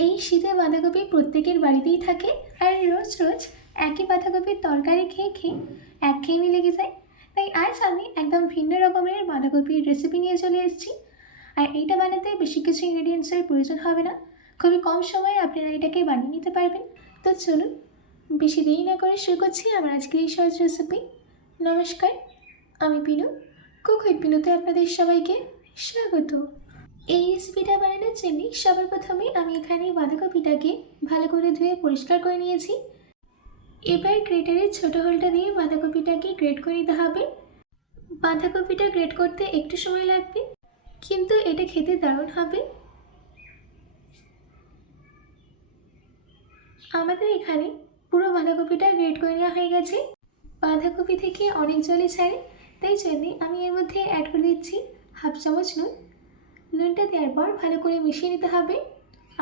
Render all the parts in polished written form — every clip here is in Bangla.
এই শীতে বাঁধাকপি প্রত্যেকের বাড়িতেই থাকে, আর রোজ রোজ একই বাঁধাকপির তরকারি খেয়ে খেয়ে একঘেয়েমি লেগে যায়। তাই আজ আমি একদম ভিন্ন রকমের বাঁধাকপির রেসিপি নিয়ে চলে এসেছি। আর এইটা বানাতে বেশি কিছু ইনগ্রেডিয়েন্টসের প্রয়োজন হবে না, খুবই কম সময়ে আপনারা এটাকে বানিয়ে নিতে পারবেন। তো চলুন বেশি দেরি না করে শুরু করছি আমার আজকের এই সহজ রেসিপি। নমস্কার, আমি পিনু, কুক উইথ পিনুতে আপনাদের সবাইকে স্বাগত। এই রেসিপিটা বানানোর জন্য সবার প্রথমে আমি এখানে বাঁধাকপিটাকে ভালো করে ধুয়ে পরিষ্কার করে নিয়েছি। এবার গ্রেটারের ছোটো হোলটা দিয়ে বাঁধাকপিটাকে গ্রেট করে নিতে হবে। বাঁধাকপিটা গ্রেট করতে একটু সময় লাগবে, কিন্তু এটা খেতে দারুণ হবে। আমাদের এখানে পুরো বাঁধাকপিটা গ্রেট করে নেওয়া হয়ে গেছে। বাঁধাকপি থেকে অনেক জলই ছাড়ে, তাই জন্যে আমি এর মধ্যে অ্যাড করে দিচ্ছি হাফ চামচ নুন। নুনটা দেওয়ার পর ভালো করে মিশিয়ে নিতে হবে,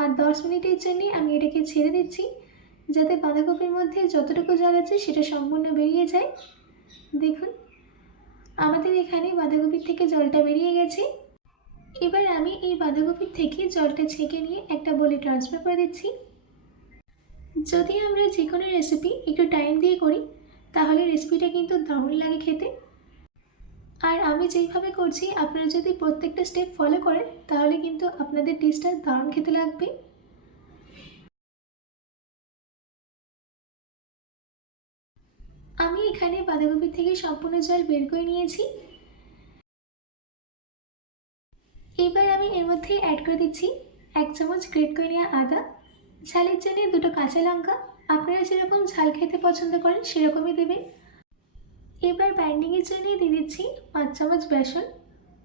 আর 10 মিনিটের জন্যে আমি এটাকে ছেড়ে দিচ্ছি, যাতে বাঁধাকপির মধ্যে যতটুকু জল আছে সেটা সম্পূর্ণ বেরিয়ে যায়। দেখুন, আমাদের এখানে বাঁধাকপির থেকে জলটা বেরিয়ে গেছে। এবার আমি এই বাঁধাকপির থেকে জলটা ছেঁকে নিয়ে একটা বলে ট্রান্সফার করে দিচ্ছি। যদি আমরা যে কোনো রেসিপি একটু টাইম দিয়ে করি, তাহলে রেসিপিটা কিন্তু দারুণ লাগে খেতে। আর আমি যেইভাবে করছি আপনারা যদি প্রত্যেকটা স্টেপ ফলো করেন, তাহলে কিন্তু আপনাদের টেস্টটা দারুণ খেতে লাগবে। আমি এখানে বাঁধাকপির থেকে সম্পূর্ণ জল বের করে নিয়েছি। এবার আমি এর মধ্যে অ্যাড করে দিচ্ছি 1 চামচ গ্রেট করে নেওয়া আদা, ঝালের জন্য 2টো কাঁচা লঙ্কা। আপনারা যেরকম ঝাল খেতে পছন্দ করেন সেরকমই দেবেন। এবার বাইন্ডিংয়ের জন্য দিয়ে দিচ্ছি 5 চামচ বেসন।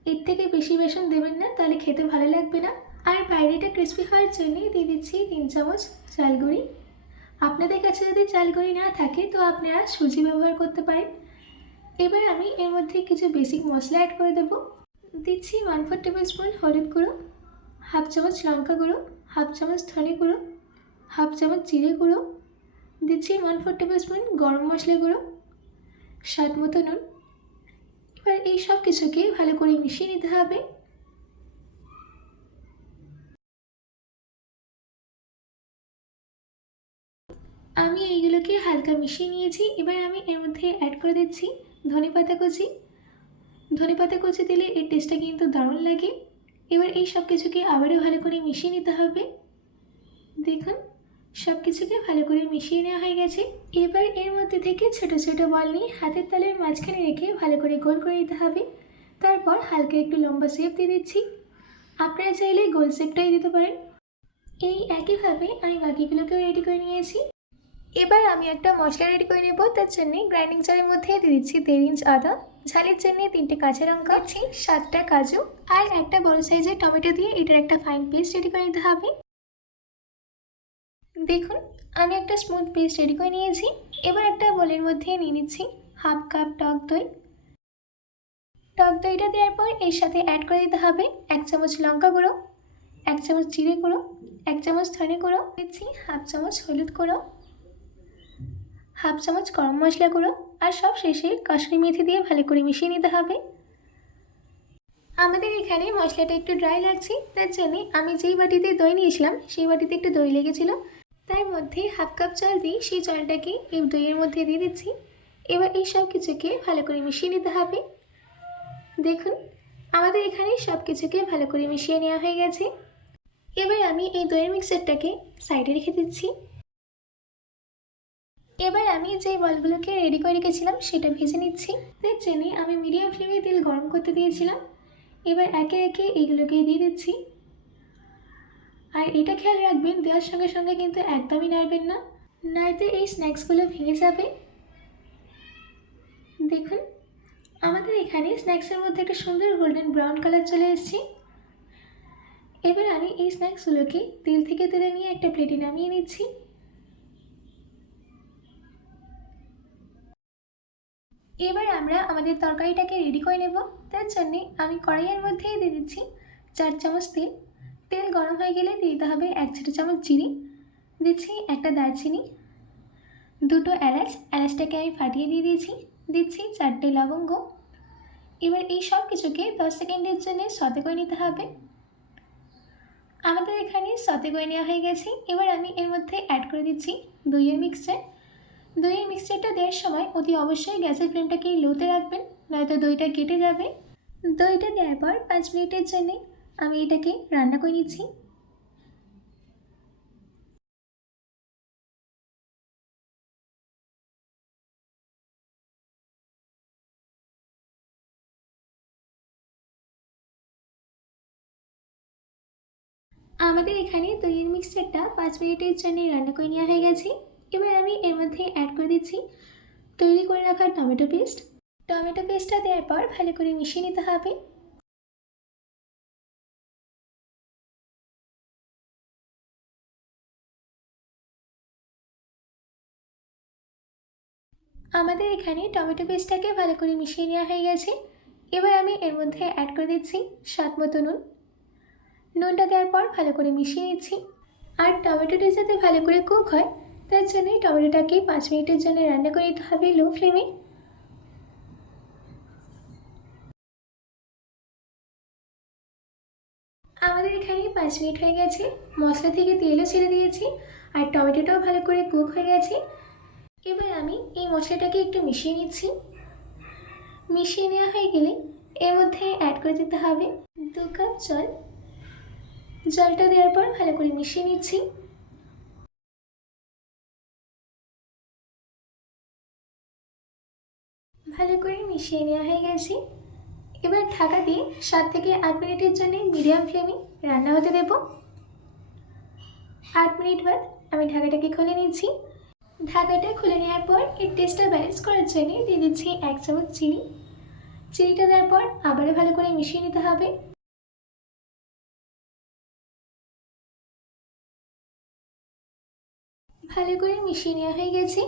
এর থেকে বেশি বেসন দেবেন না, তাহলে খেতে ভালো লাগবে না। আর বাইরেটা ক্রিস্পি হওয়ার জন্য দিয়ে দিচ্ছি 3 চামচ চাল গুঁড়ি। আপনাদের কাছে যদি চাল গুঁড়ি না থাকে তো আপনারা সুজি ব্যবহার করতে পারেন। এবার আমি এর মধ্যে কিছু বেসিক মশলা অ্যাড করে দেবো। দিচ্ছি 1/4 টেবিল স্পুন হলুদ গুঁড়ো, হাফ চামচ লঙ্কা গুঁড়ো, হাফ চামচ ধনে গুঁড়ো, হাফ চামচ জিরে গুঁড়ো, দিচ্ছি 1/4 টেবিল স্পুন গরম মশলা গুঁড়ো, স্বাদ মতো নুন। এবার এই সব কিছুকে ভালো করে মিশিয়ে নিতে হবে। আমি এইগুলোকে হালকা মিশিয়ে নিয়েছি। এবার আমি এর মধ্যে অ্যাড করে দিচ্ছি ধনেপাতা কুচি। ধনেপাতা কুচি দিলে এর টেস্টটা কিন্তু দারুণ লাগে। এবার এই সব কিছুকে আবারও ভালো করে মিশিয়ে নিতে হবে। দেখুন, সব কিছুকে ভালো করে মিশিয়ে নেওয়া হয়ে গেছে। এবার এর মধ্যে থেকে ছোট ছোট বল নিয়ে হাতের তালের মাঝখানে রেখে ভালো করে গোল করে নিতে হবে। তারপর হালকা একটু লম্বা শেপ দিয়ে দিচ্ছি। আপনারা চাইলে গোল শেপটাই দিতে পারেন। এই একইভাবে আমি বাকিগুলোকেও রেডি করে নিয়েছি। এবার আমি একটা মশলা রেডি করে নেব। তার জন্যে গ্রাইন্ডিং জারের মধ্যে দিয়ে দিচ্ছি 1.5 ইঞ্চ আদা, ঝালের জন্য 3টে কাঁচা লঙ্কা, দিচ্ছি 7টা কাজু, আর একটা বড় সাইজের টমেটো দিয়ে এটার একটা ফাইন পেস্ট রেডি করে নিতে হবে। দেখুন, আমি একটা স্মুথ পেস্ট রেডি করে নিয়েছি। এবার একটা বোলের মধ্যে নিয়ে নিচ্ছি হাফ কাপ টক দই। টক দইটা দেওয়ার পর এর সাথে অ্যাড করে দিতে হবে 1 চামচ লঙ্কা গুঁড়ো, 1 চামচ জিরে গুঁড়ো, 1 চামচ ধনে গুঁড়ো, দিচ্ছি হাফ চামচ হলুদ গুঁড়ো, হাফ চামচ গরম মশলা গুঁড়ো, আর সব শেষে কাসুরি মেথি দিয়ে ভালো করে মিশিয়ে নিতে হবে। আমাদের এখানে মশলাটা একটু ড্রাই লাগছে, তার জন্যে আমি যেই বাটিতে দই নিয়েছিলাম সেই বাটিতে একটু দই লেগেছিল। তার মধ্যে হাফ কাপ জল দিয়ে সেই জলটাকে এই দইয়ের মধ্যে দিয়ে দিচ্ছি। এবার এই সব কিছুকে ভালো করে মিশিয়ে নিতে হবে। দেখুন, আমাদের এখানে সব কিছুকে ভালো করে মিশিয়ে নেওয়া হয়ে গেছে। এবার আমি এই দইয়ের মিক্সচারটাকে সাইডে রেখে দিচ্ছি। এবার আমি যে বলগুলোকে রেডি করে রেখেছিলাম সেটা ভেজে নিচ্ছি। তার জন্য আমি মিডিয়াম ফ্লেমে তেল গরম করতে দিয়েছিলাম। এবার একে একে এইগুলোকে দিয়ে দিচ্ছি। আর এটা খেয়াল রাখবেন, দেওয়ার সঙ্গে সঙ্গে কিন্তু একদমই নাড়বেন না, নয়তো এই স্ন্যাক্সগুলো ভেঙে যাবে। দেখুন, আমাদের এখানে স্ন্যাক্সের মধ্যে একটা সুন্দর গোল্ডেন ব্রাউন কালার চলে এসেছে। এবার আমি এই স্ন্যাক্সগুলোকে তেল থেকে তুলে নিয়ে একটা প্লেটে নামিয়ে নিচ্ছি। এবার আমরা আমাদের তরকারিটাকে রেডি করে নেব। তার জন্যে আমি কড়াইয়ের মধ্যেই দিয়ে দিচ্ছি 4 চামচ তেল। তেল গরম হয়ে গেলে দিয়ে দিতে হবে 1 ছোটো চামচ জিরে, দিচ্ছি একটা দারচিনি, 2টো এলাচ, এলাচটাকে আমি ফাটিয়ে দিয়ে দিয়েছি, দিচ্ছি 4টে লবঙ্গ। এবার এই সব কিছুকে 10 সেকেন্ডের জন্য সতে করে নিতে হবে। আমাদের এখানে সতে করে নেওয়া হয়ে গেছে। এবার আমি এর মধ্যে অ্যাড করে দিচ্ছি দইয়ের মিক্সচার। দইয়ের মিক্সচারটা দেওয়ার সময় অতি অবশ্যই গ্যাসের ফ্লেমটাকে লোতে রাখবেন, নয়তো দইটা কেটে যাবে। দইটা দেওয়ার পর 5 মিনিটের জন্য আমি এটাকে রান্না করে নিচ্ছি। আমাদের এখানে দইয়ের মিক্সচারটা 5 মিনিটের জন্য রান্না করে নেওয়া হয়ে গেছে। এবার আমি এর মধ্যে অ্যাড করে দিচ্ছি তৈরি করে রাখা টমেটো পেস্ট। টমেটো পেস্টটা দেওয়ার পর ভালো করে মিশিয়ে নিতে হবে। আমাদের এখানে টমেটো পেস্টটাকে ভালো করে মিশিয়ে নেওয়া হয়ে গেছে। এবার আমি এর মধ্যে অ্যাড করে দিচ্ছি স্বাদ মতো নুন। নুনটা দেওয়ার পর ভালো করে মিশিয়ে নিচ্ছি। আর টমেটোটা যাতে ভালো করে কুক হয় তার জন্য টমেটোটাকে 5 মিনিটের জন্য রান্না করে নিতে হবে লো ফ্লেমে। আমাদের এখানে 5 মিনিট হয়ে গেছে, মশলা থেকে তেলও ছেড়ে দিয়েছি আর টমেটোটাও ভালো করে কুক হয়ে গেছে। এবার আমি এই মশলাটাকে একটু মিশিয়ে নিচ্ছি। মিশিয়ে নেওয়া হয়ে গেলে এর মধ্যে অ্যাড করে দিতে হবে 2 কাপ জল। জলটা দেওয়ার পর ভালো করে মিশিয়ে নিচ্ছি। ভালো করে মিশিয়ে নেওয়া হয়ে গেছে। এবার ঢাকা দিয়ে 7 থেকে 8 মিনিটের জন্য মিডিয়াম ফ্লেমে রান্না হতে দেব। 8 মিনিট বাদ আমি ঢাকাটাকে খুলে নিচ্ছি। ঢাকাটা খুলে নেওয়ার পর এর টেস্টটা ব্যালেন্স করার জন্য দিয়ে দিচ্ছি 1 চামচ চিনি। চিনিটা দেওয়ার পর আবারও ভালো করে মিশিয়ে নিতে হবে। ভালো করে মিশিয়ে নেওয়া হয়ে গেছে।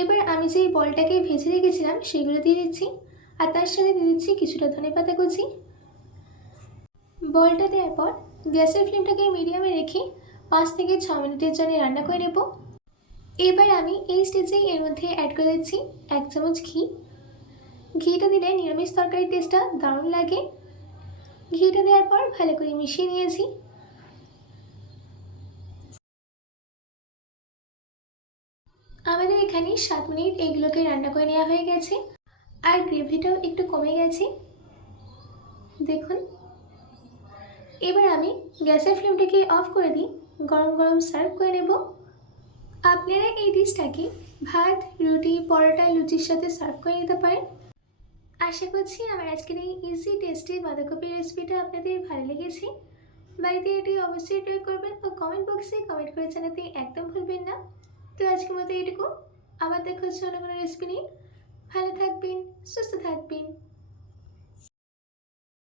এবার আমি যেই বলটাকে ভেজে রেখেছিলাম সেগুলো দিয়ে দিচ্ছি আর তার সাথে দিয়ে দিচ্ছি কিছুটা ধনেপাতা কুচি। বলটা দেওয়ার পর গ্যাসের ফ্লেমটাকে মিডিয়ামে রেখে 5 থেকে 6 মিনিটের জন্য রান্না করে নেব। এবার আমি এই স্টেজেই এর মধ্যে অ্যাড করে দিচ্ছি 1 চামচ ঘি। ঘিটা দিলে নিরামিষ তরকারির টেস্টটা দারুণ লাগে। ঘিটা দেওয়ার পর ভালো করে মিশিয়ে নিয়েছি। আমাদের এখানে 7 মিনিট এইগুলোকে রান্না করে নেওয়া হয়ে গেছে আর গ্রেভিটাও একটু কমে গেছে, দেখুন। এবার আমি গ্যাসের ফ্লেমটাকে অফ করে দিই, গরম গরম সার্ভ করে নেব। আপনারা এই ডিশটাকে ভাত, রুটি, পরোটা, লুচির সাথে সার্ভ করে নিতে পারেন। আশা করছি আমার আজকের এই ইজি টেস্টি বাঁধাকপির রেসিপিটা আপনাদের ভালো লেগেছে। বাড়িতে এটি অবশ্যই ট্রাই করবেন ও কমেন্ট বক্সে কমেন্ট করে জানাতে একদম ভুলবেন না। তো আজকের মতো এটুকু, আবার দেখা হচ্ছে অন্য কোনো রেসিপি নিয়ে। ভালো থাকবেন, সুস্থ থাকবেন।